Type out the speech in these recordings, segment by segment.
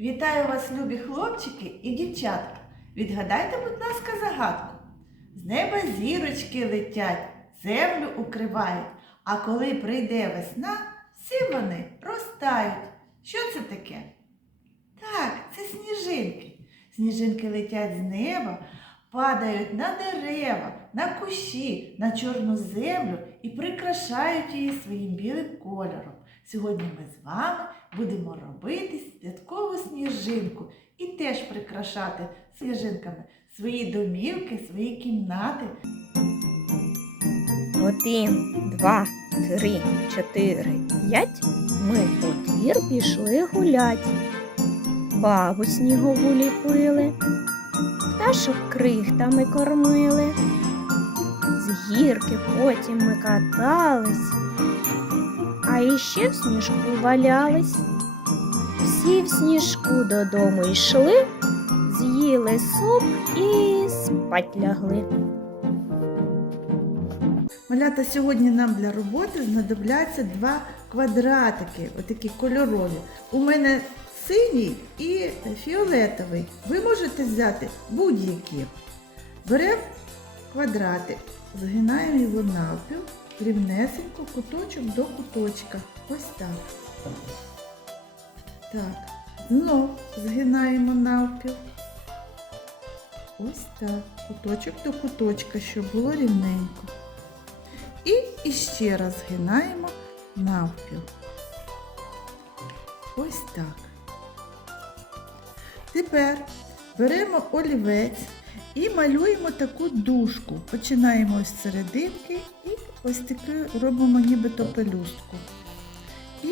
Вітаю вас, любі хлопчики і дівчатка. Відгадайте, будь ласка, загадку. З неба зірочки летять, землю укривають, а коли прийде весна, всі вони розтають. Що це таке? Так, це сніжинки. Сніжинки летять з неба, падають на дерева, на кущі, на чорну землю і прикрашають її своїм білим кольором. Сьогодні ми з вами будемо робити святкову сніжинку і теж прикрашати сніжинками свої домівки, свої кімнати. Один, два, три, чотири, п'ять. Ми у двір пішли гулять. Бабу снігову ліпили, пташок крихтами кормили. З гірки потім ми катались, а іще в сніжку валялись. Всі в сніжку додому йшли, з'їли суп і спать лягли. Малята, сьогодні нам для роботи знадобляться два квадратики, отакі кольорові. У мене синій і фіолетовий. Ви можете взяти будь-які. Беремо квадратик, згинаємо його навпіл, рівнесенько, куточок до куточка. Ось так. Так. Знов згинаємо навпіл. Ось так. Куточок до куточка, щоб було рівненько. І іще раз згинаємо навпіл. Ось так. Тепер беремо олівець і малюємо таку дужку. Починаємо з серединки і ось таку робимо нібито пелюстку. І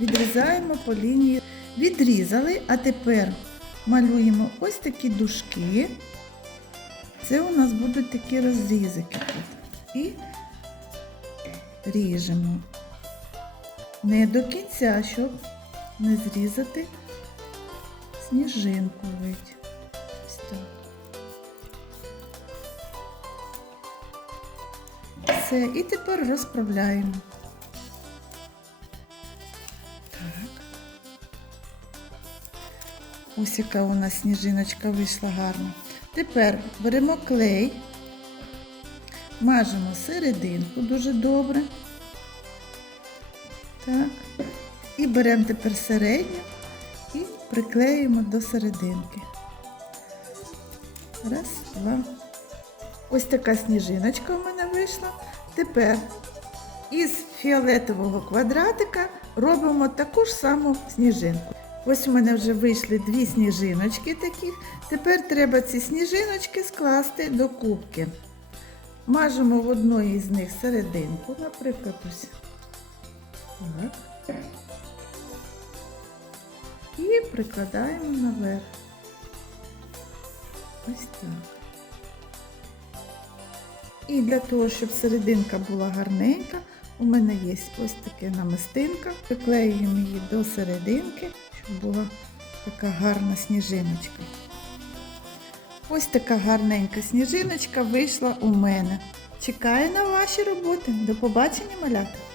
відрізаємо по лінії. Відрізали, а тепер малюємо ось такі дужки. Це у нас будуть такі розрізики тут. І ріжемо. Не до кінця, щоб не зрізати сніжинку ведь. Все, і тепер розправляємо. Так. Ось яка у нас сніжиночка вийшла гарна. Тепер беремо клей. Мажемо серединку дуже добре. Так. І беремо тепер середню і приклеїмо до серединки. Раз, два. Ось така сніжиночка у мене вийшла. Тепер із фіолетового квадратика робимо таку ж саму сніжинку. Ось у мене вже вийшли дві сніжиночки таких. Тепер треба ці сніжиночки скласти до кубки. Мажемо в одної з них серединку, наприклад, ось. Так. І прикладаємо наверх. Ось так. І для того, щоб серединка була гарненька, у мене є ось таке намистинка. Приклеюємо її до серединки, щоб була така гарна сніжиночка. Ось така гарненька сніжиночка вийшла у мене. Чекаю на ваші роботи. До побачення, малята!